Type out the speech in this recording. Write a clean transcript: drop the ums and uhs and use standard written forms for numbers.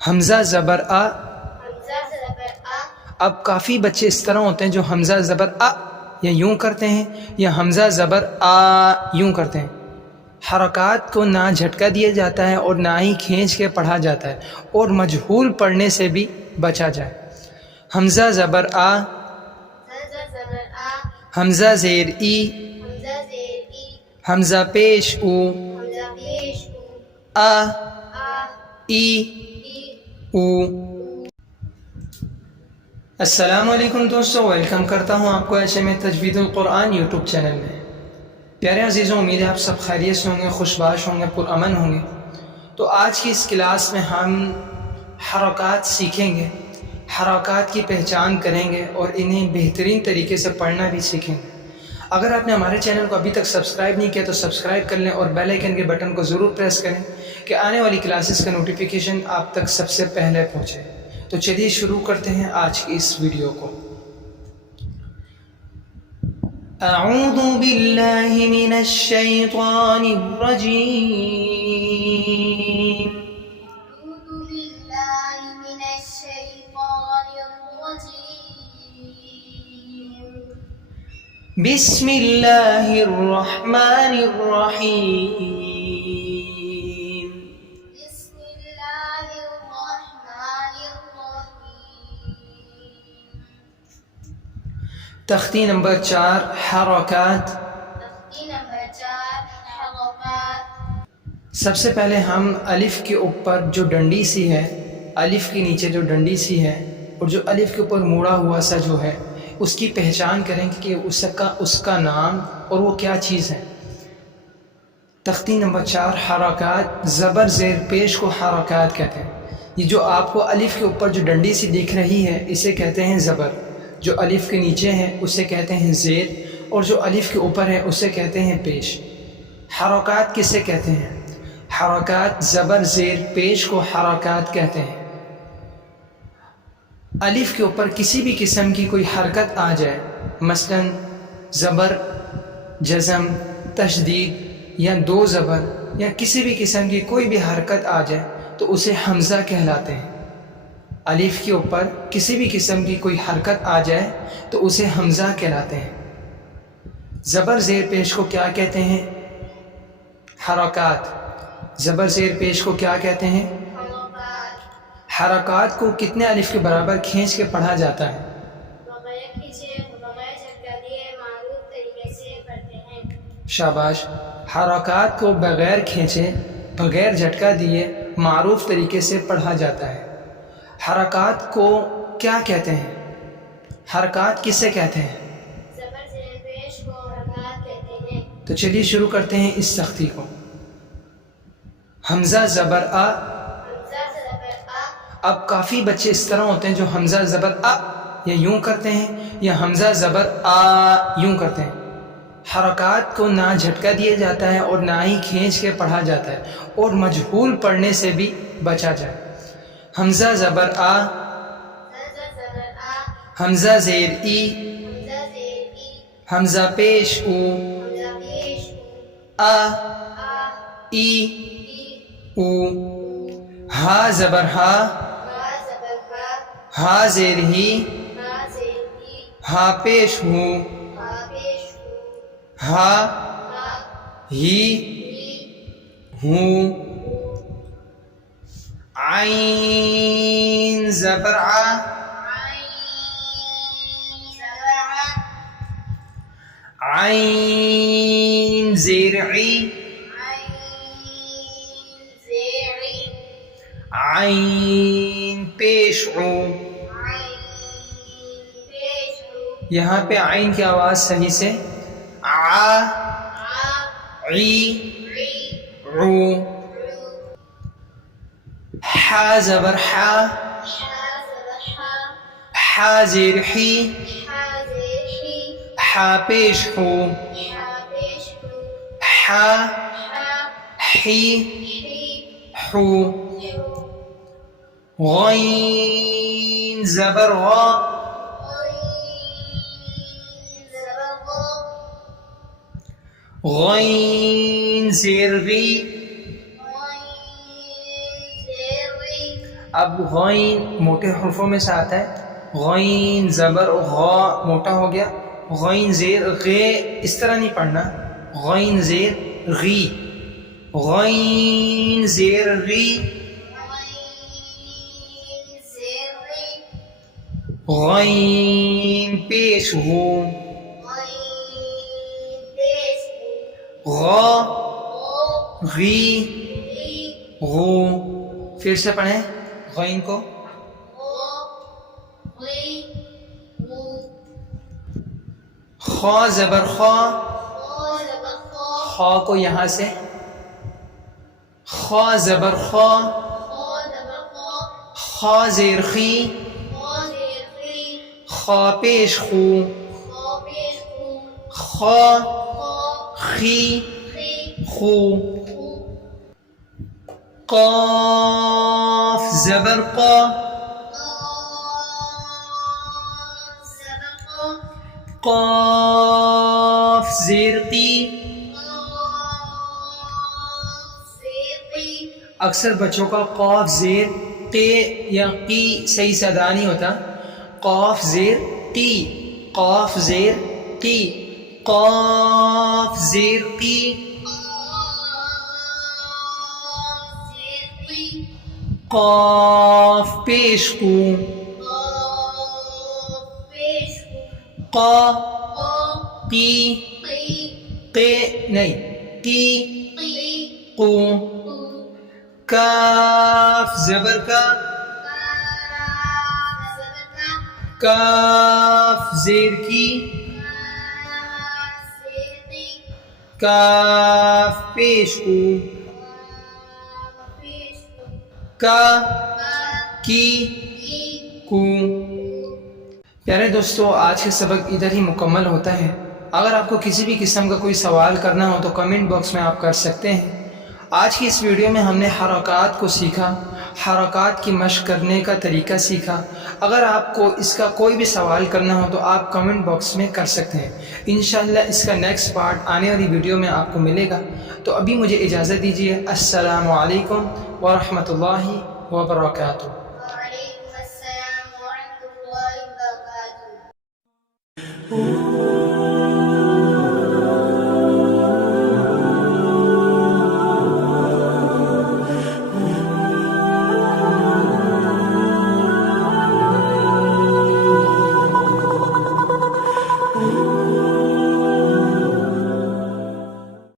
حمزہ زبر آ. اب کافی بچے اس طرح ہوتے ہیں جو حمزہ زبر آ یا یوں کرتے ہیں یا حمزہ زبر آ یوں کرتے ہیں. حرکات کو نہ جھٹکا دیا جاتا ہے اور نہ ہی کھینچ کے پڑھا جاتا ہے اور مجہول پڑھنے سے بھی بچا جائے. حمزہ زبر آ، حمزہ زیر ای، حمزہ پیش او، آ ای او. السلام علیکم دوستو، ویلکم کرتا ہوں آپ کو ایسے میں تجوید القرآن یوٹیوب چینل میں. پیارے عزیزوں، امید ہے آپ سب خیریت سے ہوں گے، خوش باش ہوں گے، پرامن ہوں گے. تو آج کی اس کلاس میں ہم حرکات سیکھیں گے، حرکات کی پہچان کریں گے اور انہیں بہترین طریقے سے پڑھنا بھی سیکھیں گے. اگر آپ نے ہمارے چینل کو ابھی تک سبسکرائب نہیں کیا تو سبسکرائب کر لیں اور بیل آئیکن کے بٹن کو ضرور پریس کریں کہ آنے والی کلاسز کا نوٹیفیکیشن آپ تک سب سے پہلے پہنچے. تو چلیے شروع کرتے ہیں آج کی اس ویڈیو کو. اعوذ باللہ من الشیطان الرجیم. بسم اللہ الرحمن الرحیم. تختی نمبر 4 حرکات. سب سے پہلے ہم الف کے اوپر جو ڈنڈی سی ہے، الف کے نیچے جو ڈنڈی سی ہے اور جو الف کے اوپر موڑا ہوا سا جو ہے، اس کی پہچان کریں کہ اس کا نام اور وہ کیا چیز ہے. تختی نمبر 4 حرکات. زبر زیر پیش کو حرکات کہتے ہیں. یہ جو آپ کو الف کے اوپر جو ڈنڈی سی دکھ رہی ہے اسے کہتے ہیں زبر، جو الف کے نیچے ہے اسے کہتے ہیں زیر، اور جو الف کے اوپر ہے اسے کہتے ہیں پیش. حرکات کسے کہتے ہیں؟ حرکات زبر زیر پیش کو حرکات کہتے ہیں. الف کے اوپر کسی بھی قسم کی کوئی حرکت آ جائے، مثلا زبر، جزم، تشدید یا دو زبر یا کسی بھی قسم کی کوئی بھی حرکت آ جائے تو اسے حمزہ کہلاتے ہیں. الف کے اوپر کسی بھی قسم کی کوئی حرکت آ جائے تو اسے حمزہ کہلاتے ہیں. زبر زیر پیش کو کیا کہتے ہیں؟ حرکات. زبر زیر پیش کو کیا کہتے ہیں؟ حرکات کو کتنے الف کے برابر کھینچ کے پڑھا جاتا ہے؟ شاباش. حرکات کو بغیر کھینچے، بغیر جھٹکا دیے معروف طریقے سے پڑھا جاتا ہے. حرکات کو کیا کہتے ہیں؟ حرکات کسے کہتے ہیں؟ تو چلیے شروع کرتے ہیں اس سختی کو. حمزہ زبر آ. اب کافی بچے اس طرح ہوتے ہیں جو حمزہ زبر آ یا یوں کرتے ہیں یا حمزہ زبر آ یوں کرتے ہیں. حرکات کو نہ جھٹکا دیا جاتا ہے اور نہ ہی کھینچ کے پڑھا جاتا ہے اور مجہول پڑھنے سے بھی بچا جائے. حمزہ زبر آ، حمزہ زیر ای، حمزہ پیش او، آ ای او. ہا زبر ہا، ہا زیر ہی، ہا پیش ہو، ہا ہی ہوں. عین زبر ع، عین زیر عی، عین پیش عو. یہاں پہ عین کی آواز صحیح سے ع، عی، عو. حا زبر حا، حا زیر حی، حا پیش ہو، حا حی حو. غین زبر غا، غین زیر غی، اب غین موٹے حرفوں میں سے آتا ہے، غین زبر غا موٹا ہو گیا، غین زیر غے اس طرح نہیں پڑھنا، غین زیر غی، غین زیر غی، غین پیش ہو، غا غی غو، پھر سے پڑھیں غین کو، خا زبر خا، خا کو یہاں سے، خا زبر خا، خا زیر خی، خا پیش خو، خا خی خو، قاف زبر قا، قاف زیر قی، اکثر بچوں کا قاف زیر قے یا قی صحیح سے ادا نہیں ہوتا، قاف زیر قی، قاف زیر قی، قاف زیر قی، قاف پیش قو، قا قی قے نہیں قی قو، کاف زبر کا، کاف زیر کی، کاف پیش کو، کا کی کو۔ پیارے دوستو، آج کا سبق ادھر ہی مکمل ہوتا ہے۔ اگر آپ کو کسی بھی قسم کا کوئی سوال کرنا ہو تو کمنٹ باکس میں آپ کر سکتے ہیں۔ آج کی اس ویڈیو میں ہم نے حرکات کو سیکھا، حرکات کی مشق کرنے کا طریقہ سیکھا۔ اگر آپ کو اس کا کوئی بھی سوال کرنا ہو تو آپ کمنٹ باکس میں کر سکتے ہیں۔ انشاءاللہ اس کا نیکسٹ پارٹ آنے والی ویڈیو میں آپ کو ملے گا۔ تو ابھی مجھے اجازت دیجیے۔ السلام علیکم ورحمۃ اللہ وبرکاتہ۔ وعلیکم السلام ورحمۃ اللہ وبرکاتہ۔